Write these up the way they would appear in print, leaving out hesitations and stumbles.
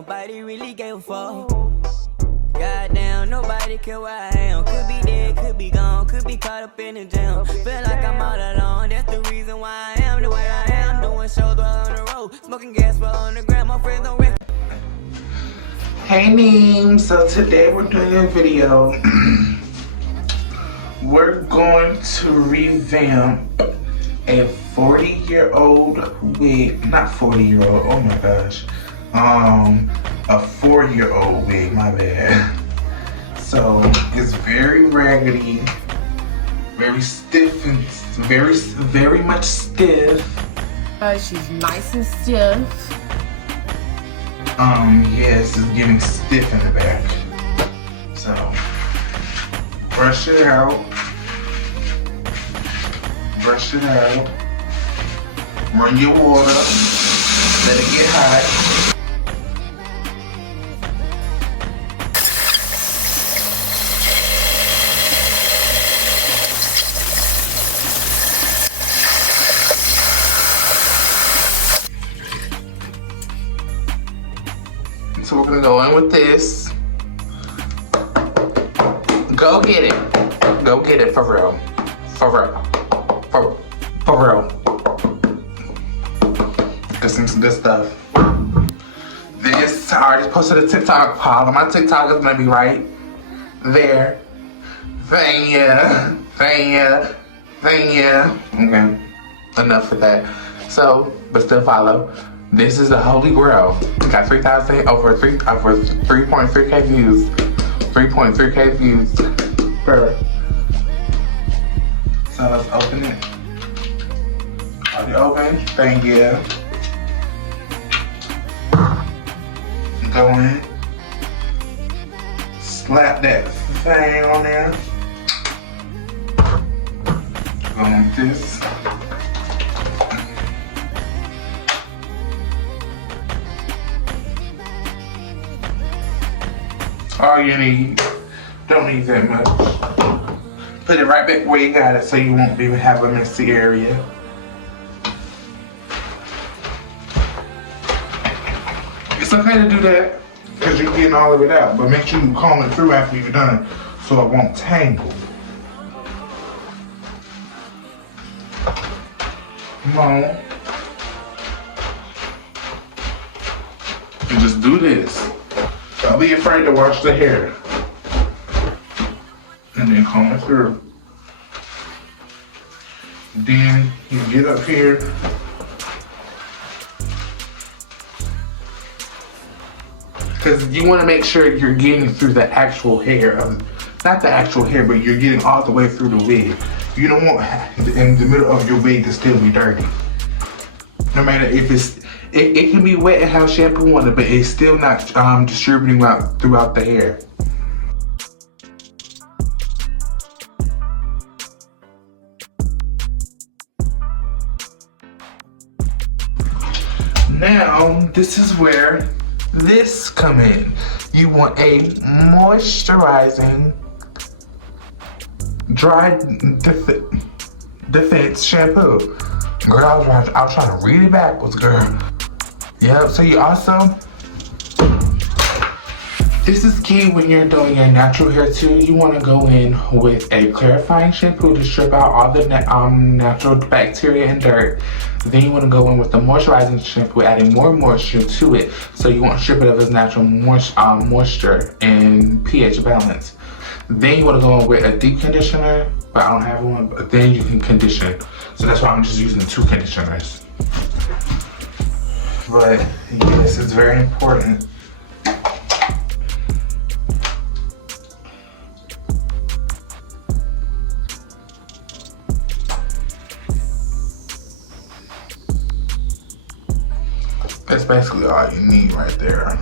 Nobody really gave a fuck. Goddamn, nobody care where I am. Could be dead, could be gone, could be caught up in the jam. Feel like I'm all alone, that's the reason why I am the way I am. Doing shows while on the road, smoking gas while on the ground. My friends don't reckon. Hey Neem, so today we're doing a video. We're going to revamp a 40-year-old wig, not 40-year-old, oh my gosh. A 4-year-old wig, my bad. So it's very raggedy, very stiff and very much stiff. She's nice and stiff. Yes, it's getting stiff in the back. So brush it out. Brush it out. Run your water. Let it get hot. So we're gonna go in with this. Go get it. Go get it for real. For real. For real. Get some good stuff. This, I already posted a TikTok. All of my TikTok is gonna be right there. Thank you. Thank you. Thank you. Okay. Enough for that. So, but still follow. This is the Holy Grail. We got 3,000 over 3.3k views. 3.3k views per. So let's open it. Are you open? Thank you. Go in. Slap that thing on there. Go like this. All you need, don't need that much. Put it right back where you got it so you won't be have a messy area. It's okay to do that because you're getting all of it out, but make sure you comb it through after you're done so it won't tangle. Come on. And just do this. Don't be afraid to wash the hair. And then comb it through. Then you get up here. Because you want to make sure you're getting through the actual hair. Not the actual hair, but you're getting all the way through the wig. You don't want in the middle of your wig to still be dirty. No matter if it's, it can be wet and have shampoo on it, but it's still not distributing out throughout the hair. Now, this is where this come in. You want a moisturizing, dry defense shampoo. Girl, I was trying to read it backwards, girl. Yep, so you also, this is key when you're doing your natural hair too. You want to go in with a clarifying shampoo to strip out all the natural bacteria and dirt. Then you want to go in with the moisturizing shampoo, adding more moisture to it, so you won't strip it of its natural moisture and pH balance. Then you want to go in with a deep conditioner, but I don't have one, but then you can condition. So that's why I'm just using 2 conditioners. But yes, it's very important. That's basically all you need right there.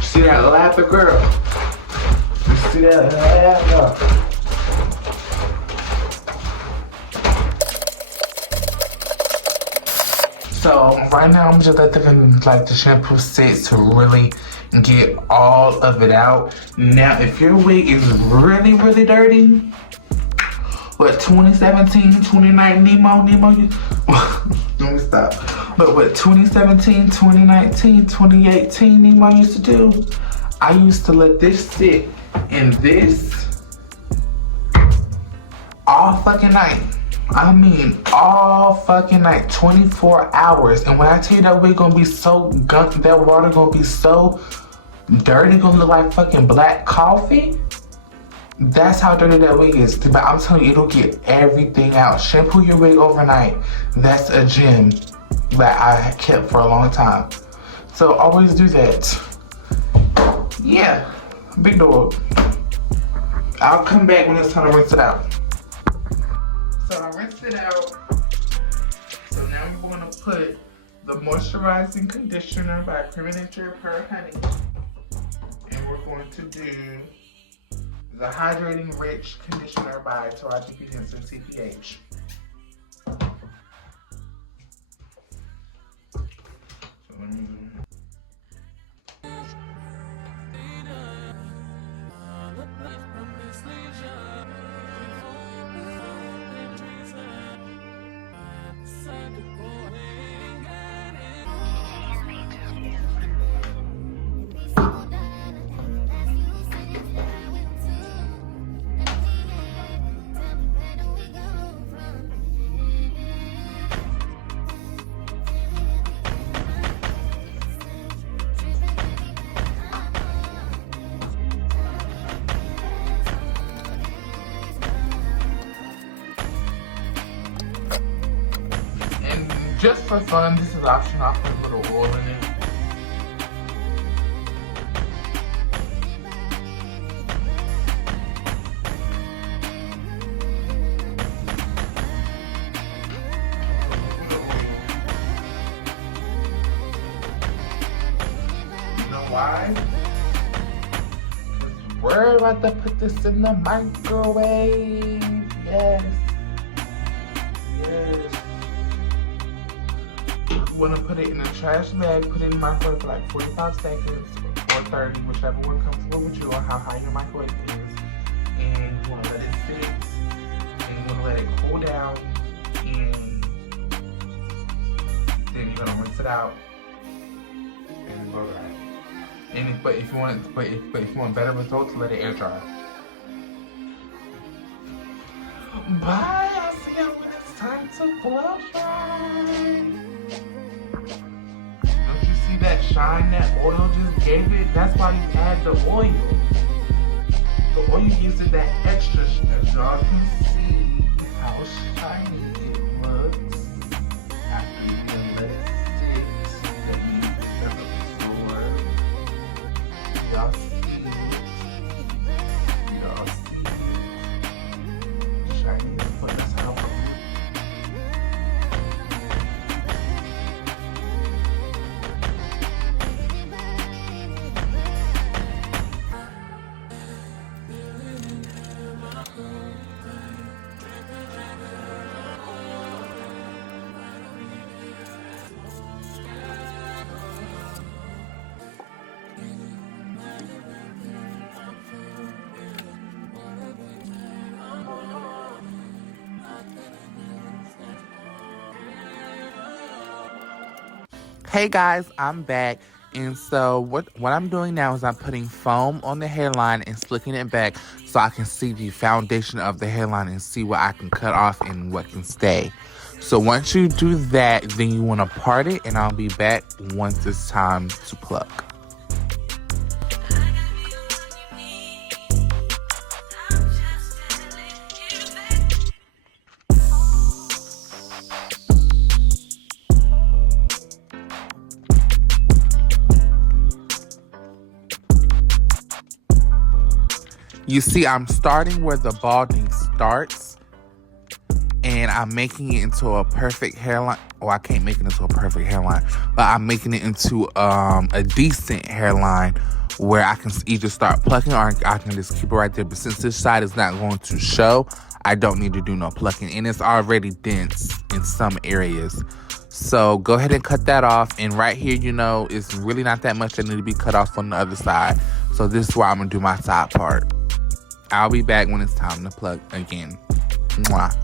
See that lapper, girl? You see that lapper? So right now I'm just letting the shampoo sit to really Get all of it out. Now, if your wig is really, really dirty, what, 2017, 2019, Nemo, you, let me stop. But what 2017, 2019, 2018 Nemo used to do, I used to let this sit in this all fucking night. I mean, all fucking night, 24 hours. And when I tell you that wig gonna be so gunk, that water gonna be so dirty, gonna look like fucking black coffee. That's how dirty that wig is. But I'm telling you, it'll get everything out. Shampoo your wig overnight. That's a gem that I kept for a long time. So always do that. Yeah, big dog. I'll come back when it's time to rinse it out. So I rinsed it out. So now I'm going to put the moisturizing conditioner by Premature Pearl Honey. And we're going to do the Hydrating Rich Conditioner by Taraji P. Henson CPH. So let me... Just for fun, this is optional. I'll put a little oil in it. You know why? We're about to put this in the microwave. Yes. Yes. You want to put it in a trash bag, put it in the microwave for like 45 seconds or 30, whichever one comfortable with you or how high your microwave is. And you want to let it sit, and you want to let it cool down, and then you're gonna rinse it out and blow dry. And but if you want better results, let it air dry. Bye. I'll see you when it's time to blow dry. That shine that oil just gave it, that's why you add the oil. The oil gives it that extra, as y'all can see how shiny it looks after you can let it sit. That means it's gonna absorb. Y'all see it. Y'all see it. Shiny as fuck, that's how it. Hey guys, I'm back. And so what I'm doing now is I'm putting foam on the hairline and slicking it back so I can see the foundation of the hairline and see what I can cut off and what can stay. So once you do that, then you want to part it, and I'll be back once it's time to pluck. You see, I'm starting where the balding starts, and I'm making it into a perfect hairline. Oh, I can't make it into a perfect hairline, but I'm making it into a decent hairline where I can either start plucking or I can just keep it right there. But since this side is not going to show, I don't need to do no plucking, and it's already dense in some areas. So go ahead and cut that off. And right here, you know, it's really not that much that need to be cut off on the other side. So this is where I'm going to do my side part. I'll be back when it's time to pluck again. Mwah.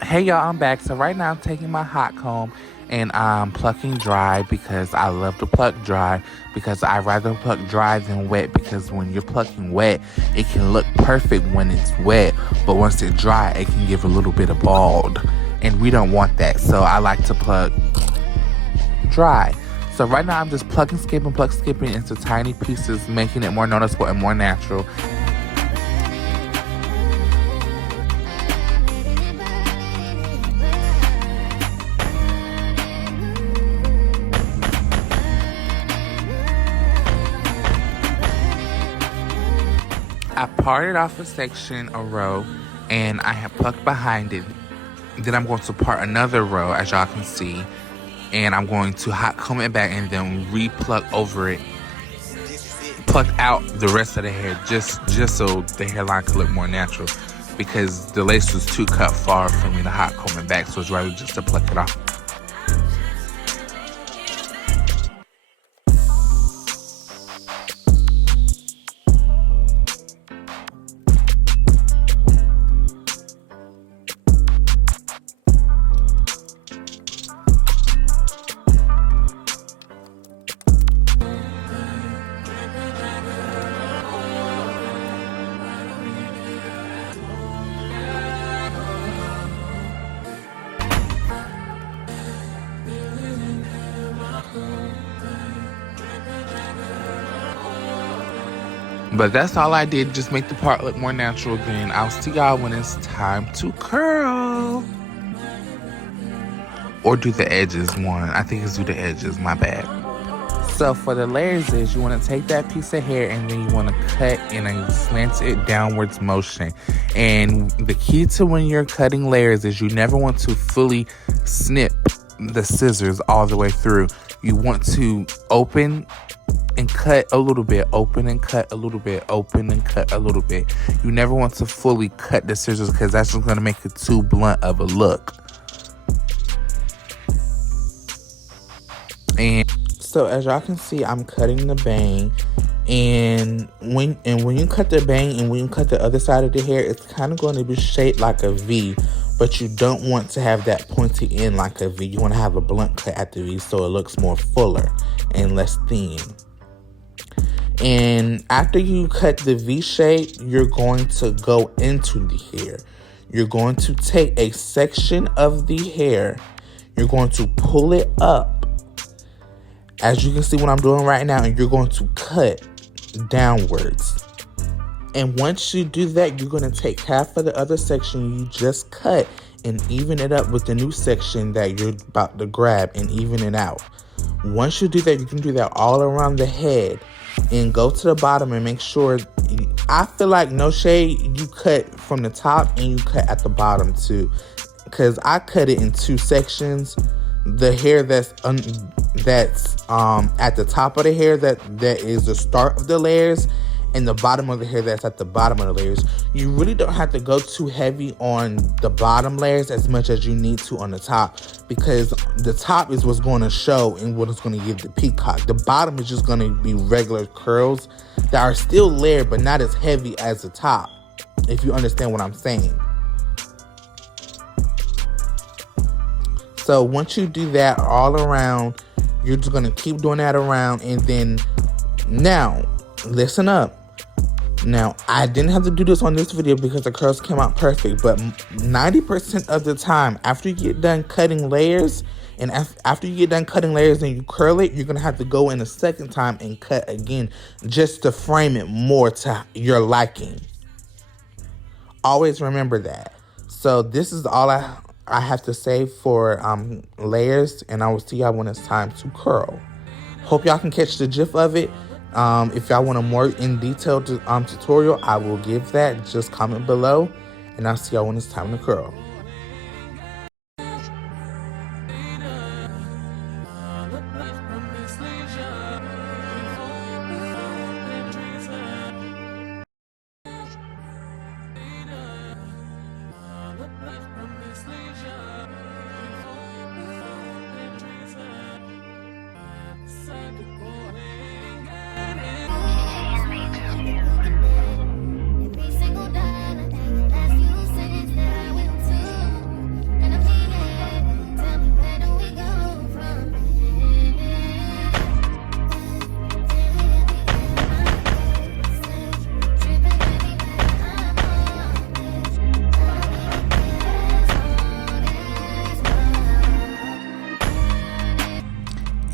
Hey y'all, I'm back. So right now I'm taking my hot comb and I'm plucking dry because I love to pluck dry because I rather pluck dry than wet, because when you're plucking wet, it can look perfect when it's wet, but once it's dry, it can give a little bit of bald, and we don't want that. So I like to pluck dry. So right now I'm just plucking, skipping into tiny pieces, making it more noticeable and more natural. I parted off a section, a row, and I have plucked behind it. Then I'm going to part another row, as y'all can see, and I'm going to hot comb it back and then re-pluck over it. pluck out the rest of the hair just so the hairline could look more natural, because the lace was too cut far for me to hot comb it back, so it's rather just to pluck it off. But that's all I did, just make the part look more natural. Then I'll see y'all when it's time to curl. Or do the edges one. I think it's do the edges, my bad. So for the layers is, you want to take that piece of hair and then you want to cut in a slanted downwards motion. And the key to when you're cutting layers is you never want to fully snip the scissors all the way through. You want to open and cut a little bit, open and cut a little bit, open and cut a little bit. You never want to fully cut the scissors because that's just going to make it too blunt of a look. And so as y'all can see, I'm cutting the bang, and when you cut the bang and when you cut the other side of the hair, it's kind of going to be shaped like a V, but you don't want to have that pointy end like a V. You want to have a blunt cut at the V so it looks more fuller and less thin. And after you cut the V shape, you're going to go into the hair. You're going to take a section of the hair, you're going to pull it up, as you can see what I'm doing right now, and you're going to cut downwards. And once you do that, you're going to take half of the other section you just cut and even it up with the new section that you're about to grab and even it out. Once you do that, you can do that all around the head and go to the bottom and make sure, I feel like no shade, you cut from the top and you cut at the bottom too, because I cut it in two sections. The hair that's at the top of the hair that is the start of the layers, and the bottom of the hair that's at the bottom of the layers. You really don't have to go too heavy on the bottom layers as much as you need to on the top, because the top is what's going to show and what is going to give the peacock. The bottom is just going to be regular curls that are still layered but not as heavy as the top, if you understand what I'm saying. So once you do that all around, you're just going to keep doing that around. And then now, listen up. Now, I didn't have to do this on this video because the curls came out perfect. But 90% of the time, after you get done cutting layers, and after you get done cutting layers and you curl it, you're going to have to go in a second time and cut again just to frame it more to your liking. Always remember that. So this is all I have to say for layers, and I will see y'all when it's time to curl. Hope y'all can catch the gist of it. If y'all want a more in-detail tutorial, I will give that. Just comment below, and I'll see y'all when it's time to curl.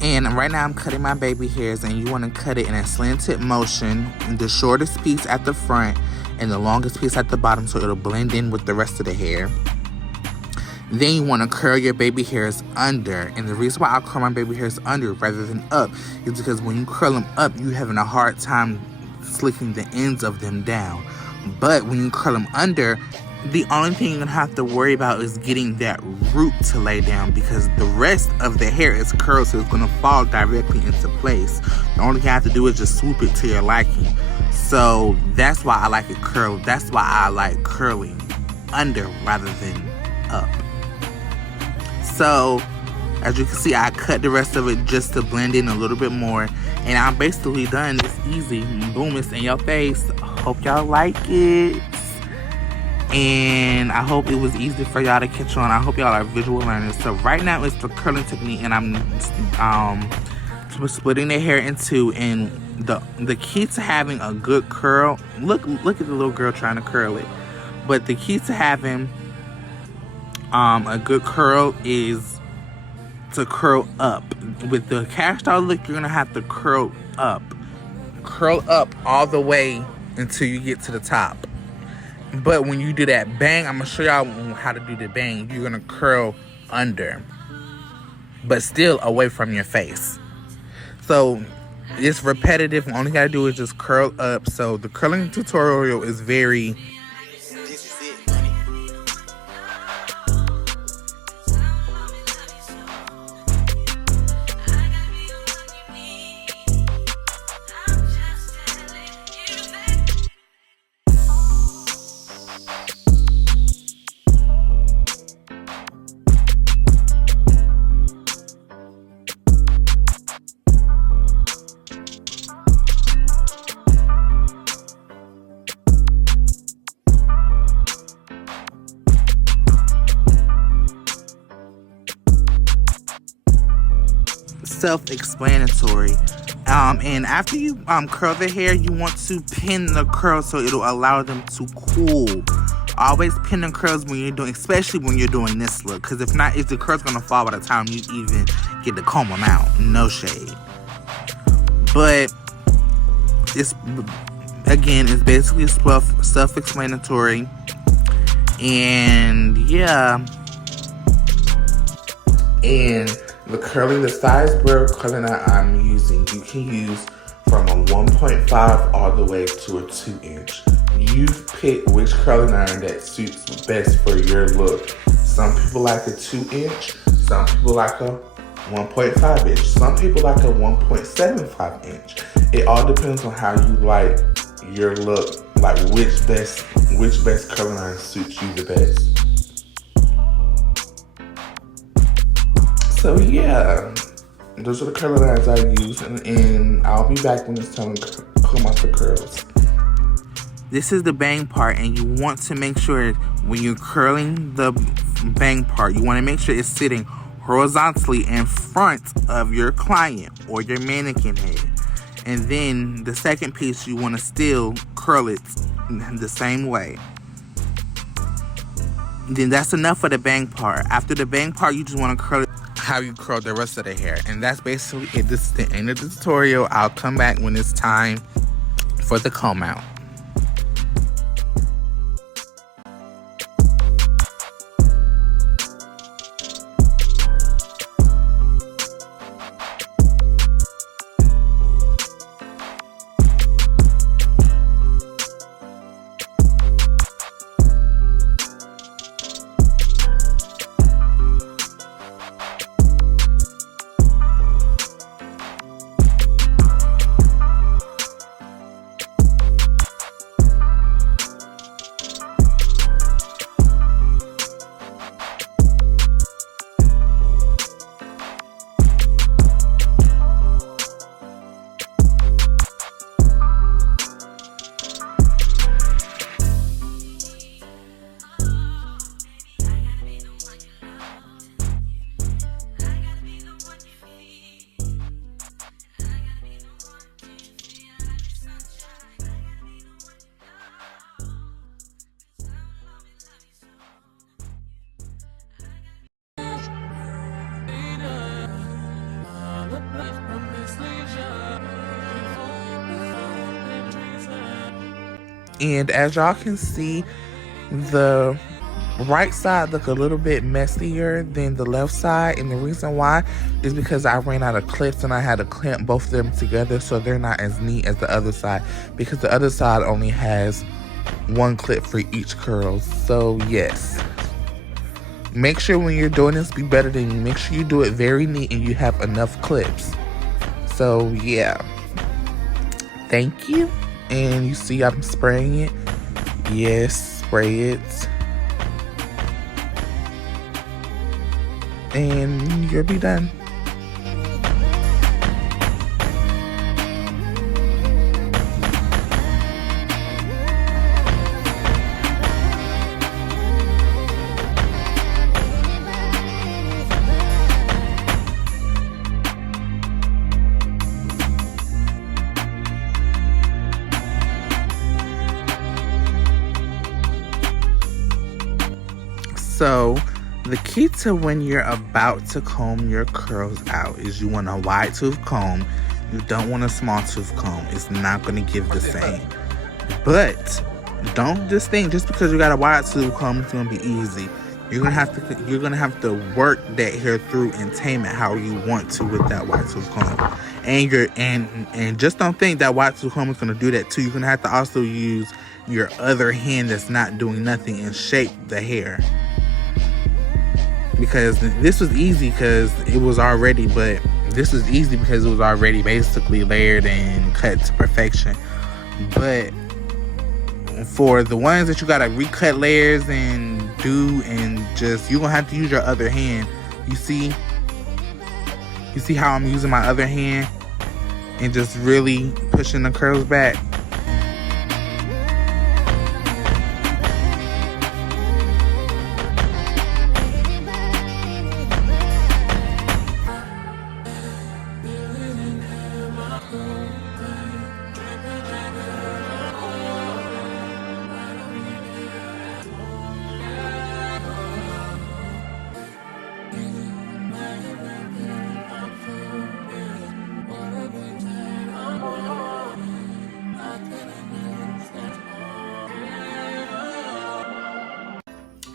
And right now I'm cutting my baby hairs, and you want to cut it in a slanted motion, the shortest piece at the front and the longest piece at the bottom so it'll blend in with the rest of the hair. Then you want to curl your baby hairs under, and the reason why I curl my baby hairs under rather than up is because when you curl them up, you're having a hard time slicking the ends of them down. But when you curl them under, The only thing you're gonna have to worry about is getting that root to lay down, because the rest of the hair is curled, so it's gonna fall directly into place. The only thing you have to do is just swoop it to your liking. So that's why I like it curled. That's why I like curling under rather than up. So as you can see, I cut the rest of it just to blend in a little bit more, and I'm basically done. It's easy. Boom, it's in your face. Hope y'all like it. And I hope it was easy for y'all to catch on. I hope y'all are visual learners. So right now it's the curling technique, and I'm splitting the hair in two. And the key to having a good curl, look at the little girl trying to curl it. But the key to having a good curl is to curl up. With the Kashdoll look, you're gonna have to curl up all the way until you get to the top. But when you do that bang, I'm gonna show y'all how to do the bang. You're gonna curl under, but still away from your face. So it's repetitive. All you gotta do is just curl up. So the curling tutorial is very self-explanatory. And after you curl the hair, you want to pin the curls so it'll allow them to cool. Always pin the curls when you're doing, especially when you're doing this look, because if not, the curls gonna fall by the time you even get to comb them out. No shade. But it's basically self-explanatory, and yeah. And the size braid curling that I'm using, you can use from a 1.5 all the way to a 2-inch. You pick which curling iron that suits best for your look. Some people like a 2-inch, some people like a 1.5-inch, some people like a 1.75-inch. It all depends on how you like your look, like which best curling iron suits you the best. So yeah, those are the curling irons I use, and I'll be back when it's time to comb out the curls. This is the bang part, and you want to make sure when you're curling the bang part, you want to make sure it's sitting horizontally in front of your client or your mannequin head. And then the second piece, you want to still curl it the same way. Then that's enough for the bang part. After the bang part, you just want to curl it how you curl the rest of the hair. And that's basically it. This is the end of the tutorial. I'll come back when it's time for the comb out. And as y'all can see, the right side look a little bit messier than the left side, and the reason why is because I ran out of clips and I had to clamp both of them together so they're not as neat as the other side, because the other side only has one clip for each curl. So yes, make sure when you're doing this, be better than you. Make sure you do it very neat and you have enough clips. So yeah, thank you. And you see I'm spraying it. Yes, spray it. And you'll be done. So the key to when you're about to comb your curls out is you want a wide tooth comb. You don't want a small tooth comb. It's not going to give the same. But don't just think just because you got a wide tooth comb it's going to be easy. You're gonna have to work that hair through and tame it how you want to with that wide tooth comb. And just don't think that wide tooth comb is going to do that too. You're going to have to also use your other hand that's not doing nothing and shape the hair. Because this was easy because it was already, basically layered and cut to perfection. But for the ones that you gotta recut layers and do, and just, you're gonna have to use your other hand. You see how I'm using my other hand and just really pushing the curls back.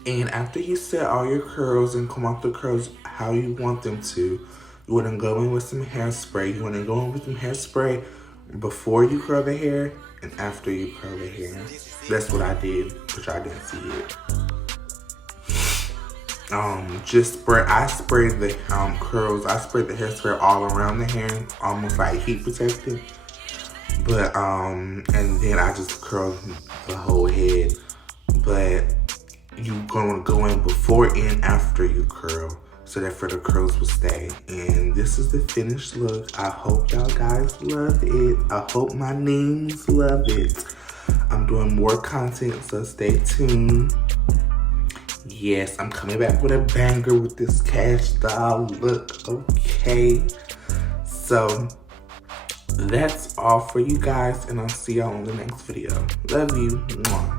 And after you set all your curls and comb out the curls how you want them to, you want to go in with some hairspray. You want to go in with some hairspray before you curl the hair and after you curl the hair. That's what I did, but y'all didn't see it. I sprayed the curls. I sprayed the hairspray all around the hair, almost like heat protected. But and then I just curled the whole head. But you're gonna go in before and after you curl, so that for the curls will stay. And this is the finished look. I hope y'all guys love it. I hope my names love it. I'm doing more content, so stay tuned. Yes, I'm coming back with a banger with this Kashdoll look, okay? So that's all for you guys, and I'll see y'all on the next video. Love you. Mwah.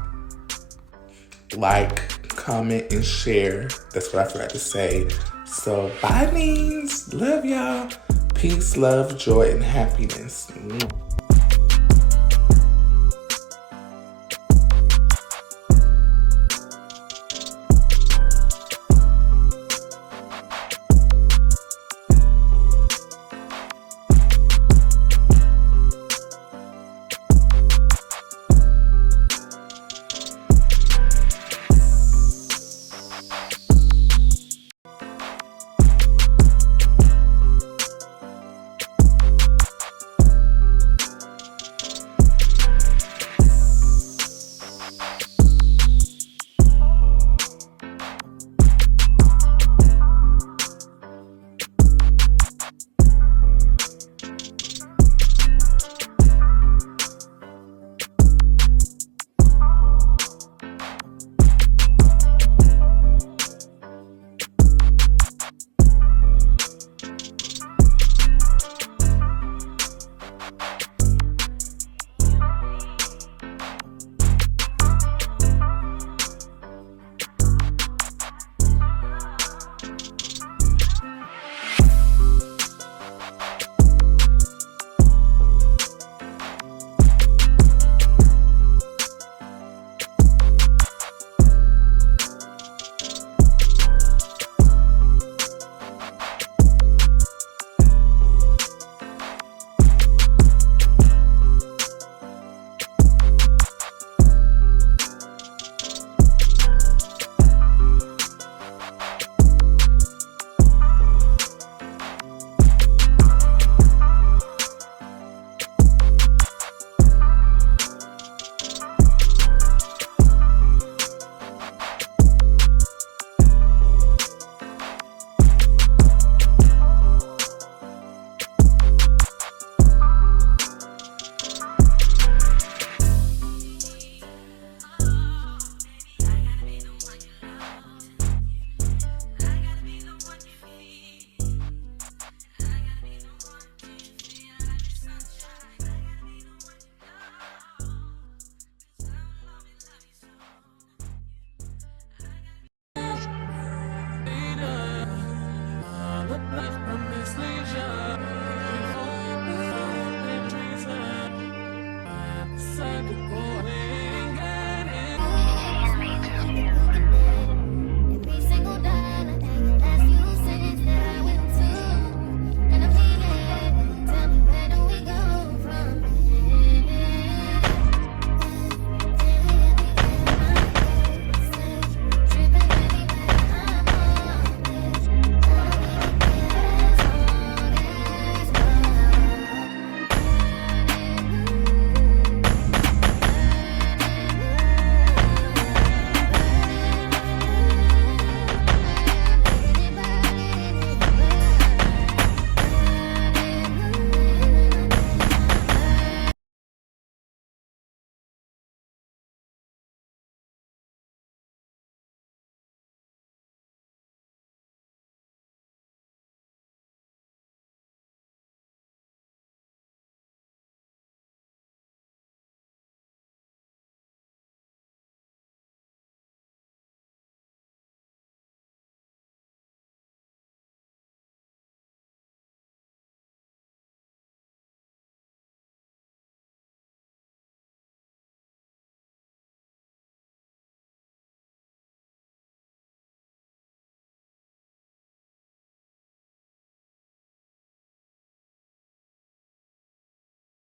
Like, comment, and share. That's what I forgot to say. So bye, means. Love y'all. Peace, love, joy, and happiness.